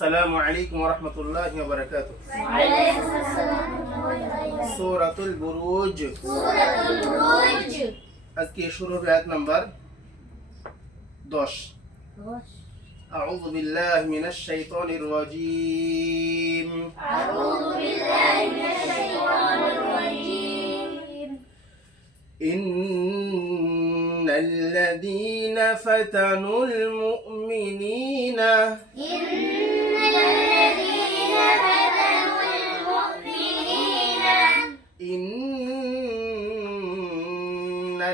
আসসালামু আলাইকুম ওয়া রাহমাতুল্লাহি ওয়া বারাকাতুহু। সূরাতুল বুরুজ। আজকে শুরু হবে আয়াত নাম্বার 10। أعوذ بالله من الشيطان الرجيم. إن الذين فتنوا المؤمنين إن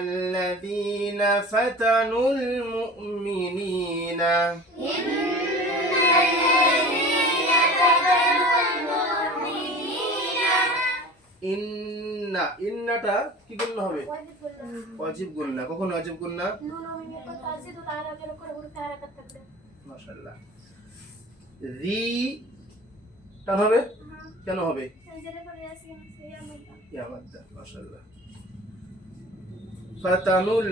الذين فتنوا المؤمنين ইন্নাটা কি গুণ হবে? ওয়াজিব গুণ না। কখন ওয়াজিব গুণ না? মাশাআল্লাহ। রি টান হবে? কেন হবে? ইয়া মাদ্দা। মাশাআল্লাহ। ফাতানুল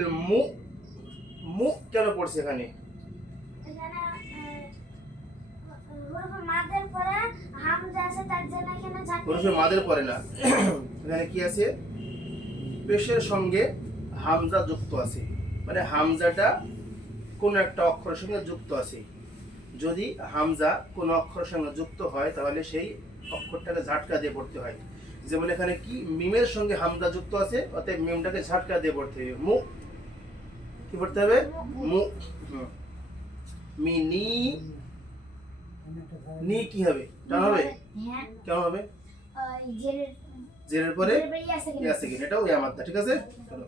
মু কেন পড়ছে এখানে? মাদের পরে না, এখানে কি আছে? পেশের সঙ্গে হামজা যুক্ত আছে, মানে হামজাটা কোন একটা অক্ষরের সঙ্গে যুক্ত আছে। যদি হামজা কোন অক্ষরের সঙ্গে যুক্ত হয় তাহলে সেই অক্ষরটাকে ঝাটকা দিয়ে পড়তে হয়। যেমন এখানে কি মিমের সঙ্গে হামজা যুক্ত আছে, অতএব মিমটাকে ঝাটকা দিয়ে পড়তে হবে। মু কি পড়তে হবে? মু। মিনি নি কি হবে? টান হবে? কেন হবে? জেরের পরে ইয়া সেকেন্ড, এটাও ইয়া মাদ্দা। ঠিক আছে, চলো।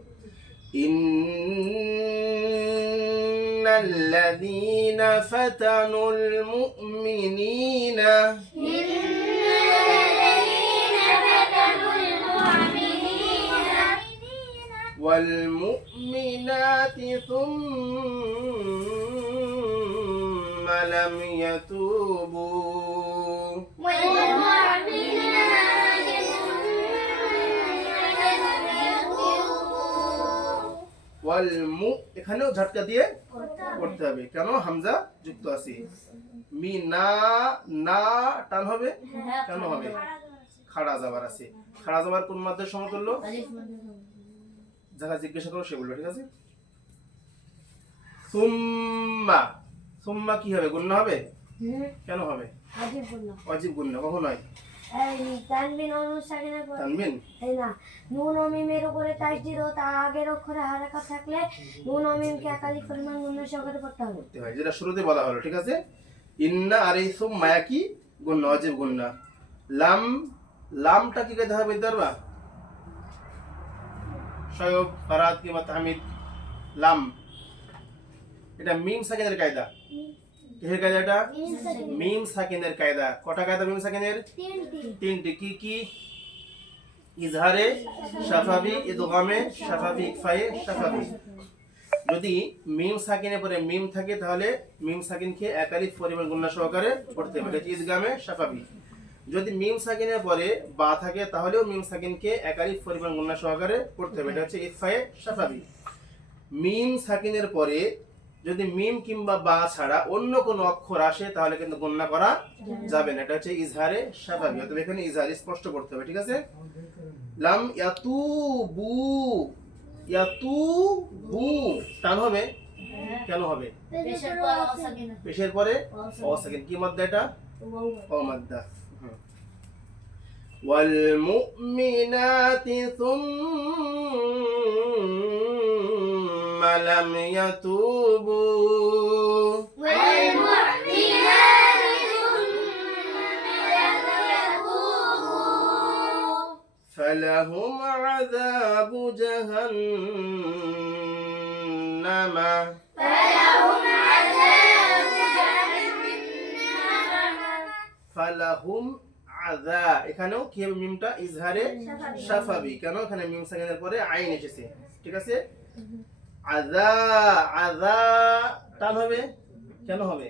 ইন্নাল্লাযীনা ফাতানুল মুমিনিনা ওয়াল মুমিনাতি সুম্মা লাম ইয়াতুবু ওয়াল মু এখানেও ঝটকা দিয়ে পড়তে হবে। কেন? হামজা যুক্ত আছে। মি না না টান হবে? কেন হবে? খাড়া যাবার আছে। খাড়া যাবার কোন মাদ্দার সমতুল্য? যারা জিজ্ঞাসা করো সে বলবে। ঠিক আছে। সুম্মা সুম্মা কি হবে? গুণ হবে? কেন হবে? ওয়াজিব গুণ না। কখন হয়? তানবিন অনুসারে তানবিন না, নুন ও মিমের উপরে তাসদীদ ও তার আগের অক্ষরে হারাকাত থাকলে নুন ও মিমকে একাধিক পরিমাণ গুণ সহকারে পড়তে হবে, যেটা শুরুতে বলা হলো। ঠিক আছে। ইন্না আর এই সুম্মা কি গুণ? ওয়াজিব গুণ না। লাম লামটা কি কায়দা হবে? দরবা শয়ব ফারাদ কিংবা তাহমিদ লাম, এটা মিম সাকিনের কায়দা। কিসের কায়দা এটা? মিম সাকিনের কায়দা। কটা কায়দা মিম সাকিনের? তিনটি। কি কি? ইজহারে শাফাবি, ইদগামে শাফাবি, ইকফায়ে শাফাবি। যদি মিম সাকিনের পরে মিম থাকে তাহলে মিম সাকিনকে এক আলিফ পরিমাণ গুণনা সহকারে পড়তে হবে, এটা ইদগামে শাফাবি। যদি মিম সাকিনের পরে বা থাকে তাহলেও মিম সাকিনকে এক আলিফ পরিমাণ গুণনা সহকারে পড়তে হবে, এটা হচ্ছে ইকফায়ে শাফাবি। মিম সাকিনের পরে যদি মিম কিংবা বা ছাড়া অন্য কোনো অক্ষর আসে তাহলে কিন্তু গণনা করা যাবে না, এটা হচ্ছে ইজহারে শাফাবি। অতএব এখানে ইজহার স্পষ্ট করতে হবে। ঠিক আছে। লাম ইয়াতুবু ইয়াতুবু টান হবে? কেন হবে? পেশের পরে অ সাকিন। কি মাদ্দা এটা? অ মাদ্দা। ওয়াল মুমিনাতি সুম্মা লাম ইয়াতুবু فلهم عذاب جهنم ফালাহুম আযা। এখানেও কি হবে? মিমটা ইজহারে শাফাবি। কেন? এখানে মিম সাকিনের পরে আইন এসেছে। ঠিক আছে। আযা আযা টান হবে? কেন হবে?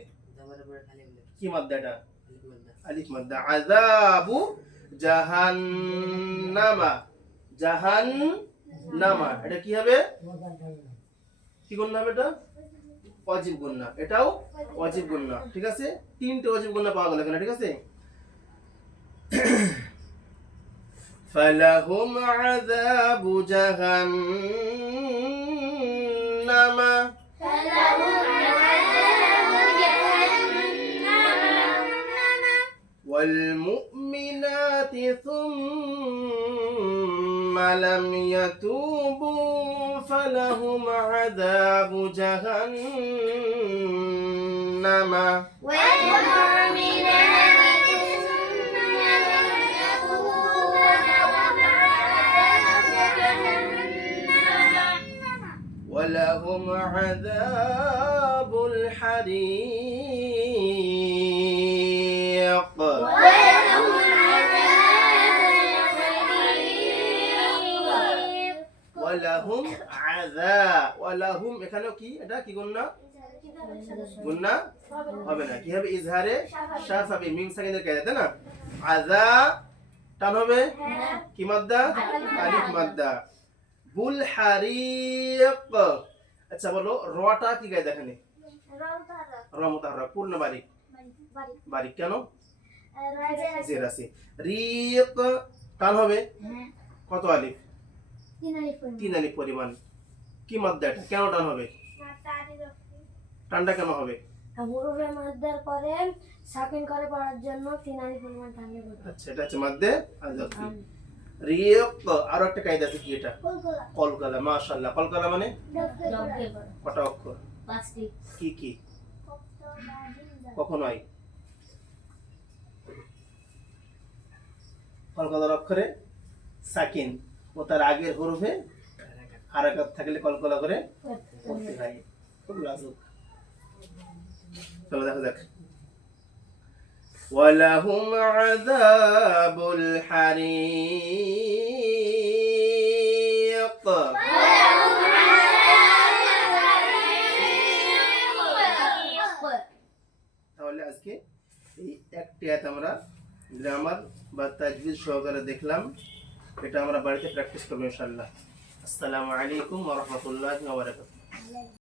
কি মাদ্দা এটা? আলিফ মাদ্দা। আযাবু জাহান্নামা জাহান্নামা, এটা কি হবে? কি গুণ হবে? এটা ওয়াজিব গুন্না, এটাও ওয়াজিব গুন্না। ঠিক আছে, তিনটে ওয়াজিব গুন্না পাওয়া গেল এখানে। ঠিক আছে, ফালাহুম আযাবু জাহান্নাম ওয়াল মুমিনাতি সুম্মা লাম ইয়াতুবু ফালাহুম আযাবু জাহান্নাম ولهم عذاب الحريق ولهم عذاب ولهم এখানেও কি এটা কি গুন্না গুন্না হবে না, কি হবে ইজহারে শাফ হবে মিম সাকিনের কায়দা, তাই না? আযা টান হবে কি মাদ্দা আলিফ মাদ্দা বুল হারিক। আচ্ছা বলো রটা কি গায় এখানে র মুতাহাররাক পূর্ণ বারিক বারিক কেন জের আছে রিক টান হবে কত আলিফ তিন আলিফ পরিমাণ কি মাদ্দা এটা কেন টান হবে টানটা কেন হবে হরফে মাদ্দার পরে সাকিন করে পড়ার জন্য তিন আলিফ পরিমাণ টানলে বলতে। আচ্ছা এটা হচ্ছে মাদ্দে আযফি রিক। আর একটা কায়দা আছে কি এটা কলকলা মাশাআল্লাহ কলকলা মানে কত অক্ষর কি কি কখন হয় কলকলার অক্ষরে সাকিন ও তার আগের হরফে হারাকাত থাকলে কলকলা করে পড়তে হয়। খুব লাজুক। চলো দেখো দেখ ওয়ালাহুম আযাবুল হারিক। তাহলে আজকে এই একটি আয়াত আমরা গ্রামার বা তাজবিদ সহকারে দেখলাম, এটা আমরা বাড়িতে প্র্যাকটিস করবো ইনশাআল্লাহ। আসসালামু আলাইকুম ওয়া রাহমাতুল্লাহি ওয়া বারাকাতুহু।